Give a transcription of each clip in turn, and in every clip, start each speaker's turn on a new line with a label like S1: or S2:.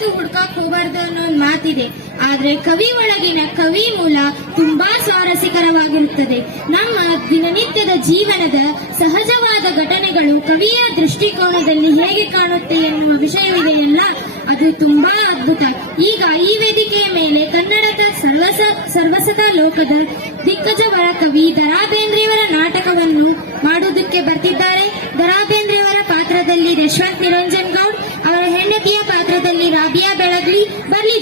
S1: ಯಾವತ್ತೂ ಹುಡ್ಕಾಕ್ ಹೋಗಬಾರ್ದು ಅನ್ನೋ ಒಂದು ಮಾತಿದೆ. ಆದ್ರೆ ಕವಿ ಒಳಗಿನ ಕವಿ ಮೂಲ ತುಂಬಾ ಸ್ವಾರಸ್ಯಕರವಾಗಿರುತ್ತದೆ. ನಮ್ಮ ದಿನನಿತ್ಯದ ಜೀವನದ ಸಹಜವಾದ ಘಟನೆಗಳು ಕವಿಯ ದೃಷ್ಟಿಕೋನದಲ್ಲಿ ಹೇಗೆ ಕಾಣುತ್ತೆ ಎನ್ನುವ ವಿಷಯವಿದೆಯಲ್ಲ ಅದು ತುಂಬಾ ಅದ್ಭುತ. ಈಗ ಈ ವೇದಿಕೆಯ ಮೇಲೆ ಕನ್ನಡದ ಸರ್ವಸ, ಸರ್ವಸದ ಲೋಕದ ದಿಗ್ಗಜವರ ಕವಿ ದರಾ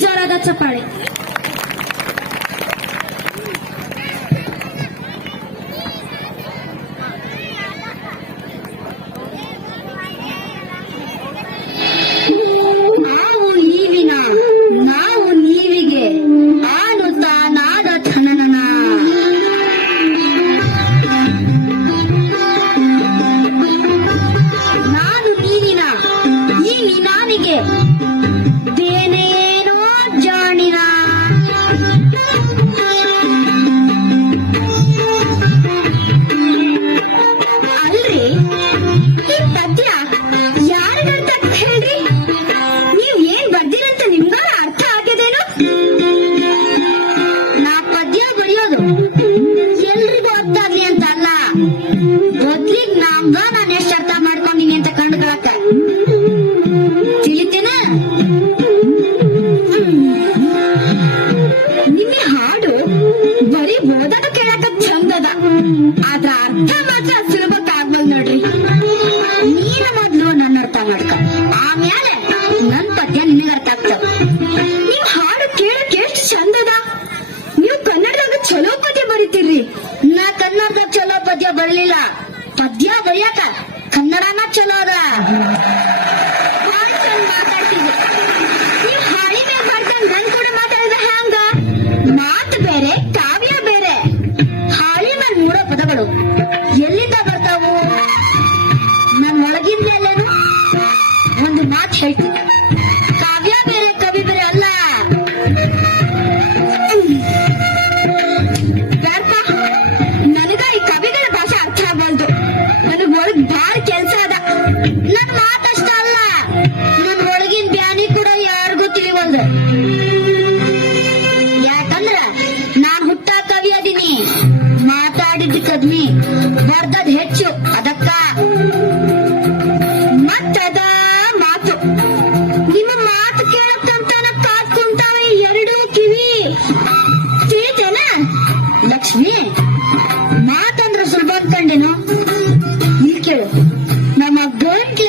S2: जोरादा चपाळे ಬರಲಿಲ್ಲ. ಪದ್ಯ ಬರೆಯಕ ಕನ್ನಡನ ಚಲೋ ಅದ. ಮಾತು ಬೇರೆ, ಕಾವ್ಯ ಬೇರೆ. ಹಾಳಿ ಪದಗಳು ಎಲ್ಲಿಂದ ಬರ್ತಾವು? ಒಳಗಿಂದ ಒಂದು ಮಾತು ಹೇಳ್ತೀನಿ.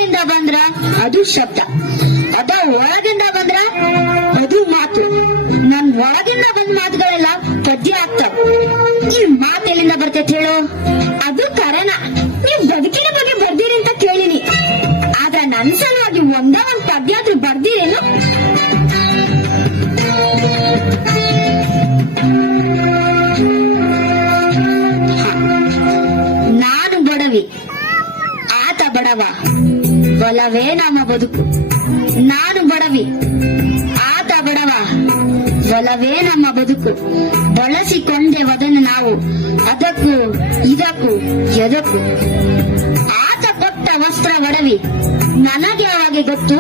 S2: ಗಂಟ್ಲಿಂದ ಬಂದ್ರ ಅದು ಶಬ್ದ. ಅದ ಒಳಗಿಂದ ಬಂದ್ರ ಅದು ಮಾತು. ನನ್ ಒಳಗಿಂದ ಬಂದ ಮಾತುಗಳೆಲ್ಲ ಪದ್ಯ ಆಗ್ತಾವ. ಈ ಮಾತು ಎಲ್ಲಿಂದ ಬರ್ತೈತಿ ಹೇಳು? ಅದು ಕಾರಣ ನೀವ್ ಬದುಕಿನ ಬಗ್ಗೆ ಬರ್ದಿರಿ ಅಂತ ಕೇಳಿನಿ. ಆದ್ರ ನನ್ ಸಲುವಾಗಿ ಒಂದ ಒಂದ್ ಪದ್ಯ ಆದ್ರೂ ಬರ್ದಿರೇನು? ಒಲವೇ ನಮ್ಮ ಬದುಕು. ನಾನು ಬಡವಿ, ಆತ ಬಡವ. ಒಲವೇ ನಮ್ಮ ಬದುಕು. ಬಳಸಿಕೊಂಡೆ ಅದನ್ನು ನಾವು. ಅದಕ್ಕೂ, ಇದಕ್ಕೂ, ಎದಕ್ಕೂ. ಆತ ಕೊಟ್ಟ ವಸ್ತ್ರ ಒಡವಿ. ನನಗೆ ಅವಾಗೆ ಗೊತ್ತು.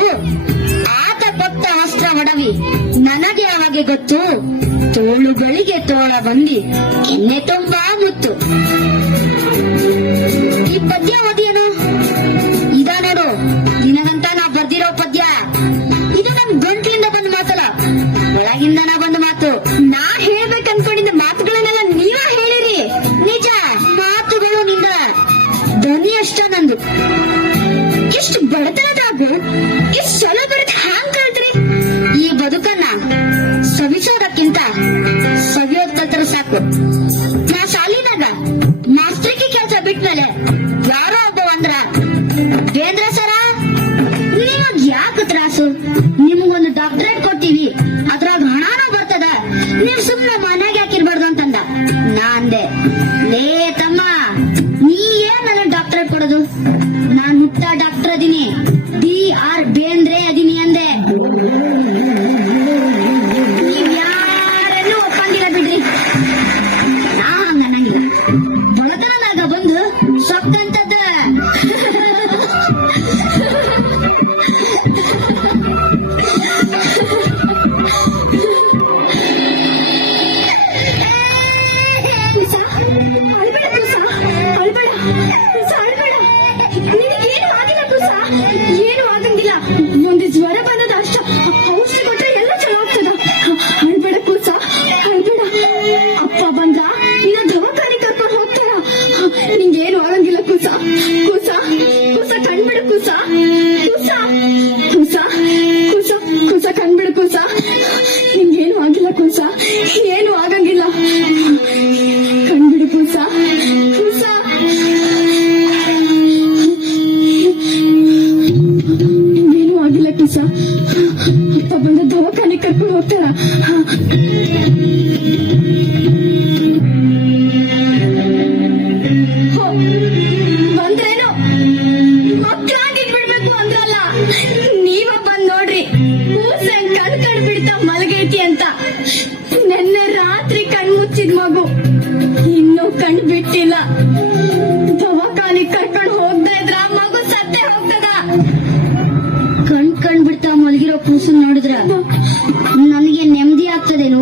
S2: ಆತ ಕೊಟ್ಟ ವಸ್ತ್ರ ಒಡವಿ. ನನಗೆ ಅವಾಗೆ ಗೊತ್ತು. ತೋಳುಗಳಿಗೆ ತೋಳ ಬಂದಿ. ಕೆನ್ನೆ ತುಂಬಾ ಮುತ್ತು. ಈ ಪದ್ಯ ಓದಿಯೇನು ಏನು ಆಗಂಗಿಲ್ಲ. ಒಂದು ಜ್ವರ ಬಂದದ ಅಷ್ಟ, ಔಷಧಿ ಕೊಟ್ಟರೆ ಎಲ್ಲ ಚಲೋ ಆಗ್ತದ ಅಳ್ಬೇಡ ಕೂಸ ಅಳ್ಬೇಡ. ಅಪ್ಪ ಬಂದ ನಿನ್ನ ದವಾಖಾನೆ ಕರ್ಕೊಂಡು ಹೋಗ್ತಾರ. ನಿಂಗೇನು ಆಗಂಗಿಲ್ಲ ಕೂಸ ಕೂಸ ಕೂಸ ಕಣ್ಬಿಡ ಕೂಸ ಕೂಸ ಕೂಸ ಕೂಸ ಕೂಸ ಕಣ್ಬಿಡ ಕೂಸ ನಿಂಗೇನು ಆಗಿಲ್ಲ ಕೂಸ ಬಂದ್ರೇನು? ಮಕ್ಕಳಾಗಿ ಬಿಡ್ಬೇಕು ಅಂದ್ರಲ್ಲ. ನೀವ ಬಂದ್ ನೋಡ್ರಿ. ಕೂಸಂಗ್ ಕಣ್ ಕಣ್ ಬಿಡ್ತಾ ಮಲಗೈತಿ ಅಂತ. ನೆನ್ನೆ ರಾತ್ರಿ ಕಣ್ ಮುಚ್ಚಿದ ಮಗು. ಇನ್ನೂ ಕಣ್ ಬಿಟ್ಟಿಲ್ಲ. ದವಾಖಾನಿಗ್ ಕರ್ಕೊಂಡು ಹೋಗ್ತಾ ಇದ್ರ, ಮಗು ಸತ್ತೆ ಹೋಗ್ತದ.
S3: ಕಣ್ ಕಣ್ ಬಿಡ್ತಾ ಮಲಗಿರೋ ಕೂಸನ್ ನೋಡಿದ್ರ? ನನಗೆ ನೆಮ್ಮದಿ ಆಗ್ತದೇನು?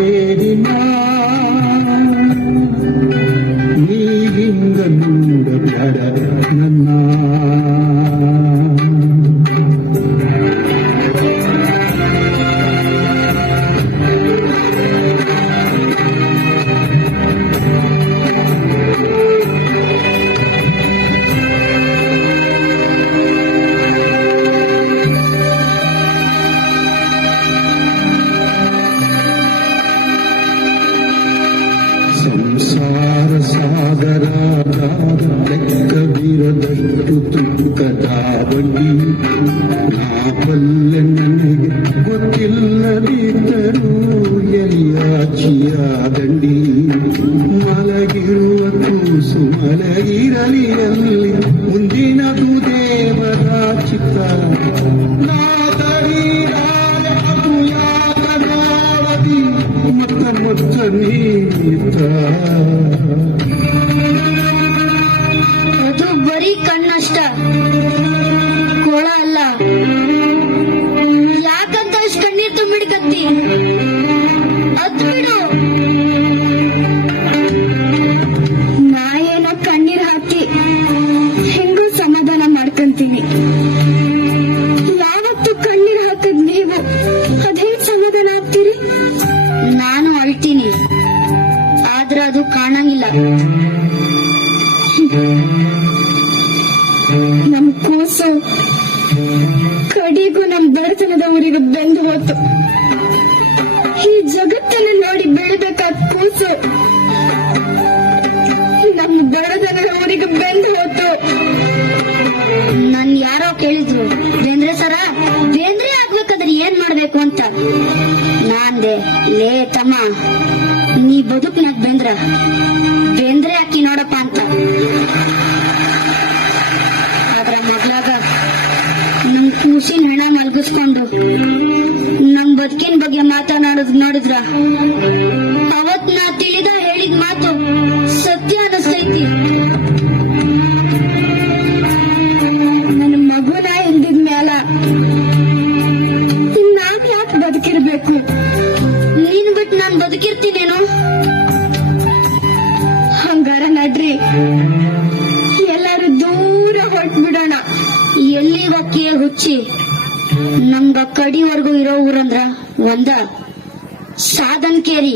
S3: ready ಬರೀ ಕಣ್ಣಷ್ಟ.
S2: ಬೆಂದು ಹೊತ್ತು
S3: ನನ್ ಯಾರೋ ಕೇಳಿದ್ರು ಬೇಂದ್ರೆ ಸರ ಬೇಂದ್ರೆ ಆಗ್ಬೇಕಾದ್ರೆ ಏನ್ ಮಾಡ್ಬೇಕು ಅಂತ? ನಾಂದೆ ಲೇ ತಮ್ಮ, ನೀ ಬದುಕ್ನಾಗ ಬೇಂದ್ರ, ಬೇಂದ್ರೆ ಹಾಕಿ ನೋಡಪ್ಪ ಅಂತ. ಆದ್ರ ಮಗ್ಳಾಗ ನಮ್ ಕೂಸಿನ ಹಣ ಮಲಗಿಸ್ಕೊಂಡು, ನಮ್ ಬದುಕಿನ ಬಗ್ಗೆ ಮಾತನಾಡೋದ್ ನೋಡಿದ್ರ? ಅವತ್ ನಾ ತಿಳಿದ
S2: ಹೇಳಿ ಎಲ್ಲರೂ ದೂರ ಹೊರಟ್ಬಿಡೋಣ.
S3: ಎಲ್ಲಿ ಒಕ್ಕಿ
S2: ಹುಚ್ಚಿ. ನಮ್ಗ ಕಡಿವರೆಗೂ ಇರೋ ಊರಂದ್ರ ಒಂದ ಸಾಧನ್ ಕೇರಿ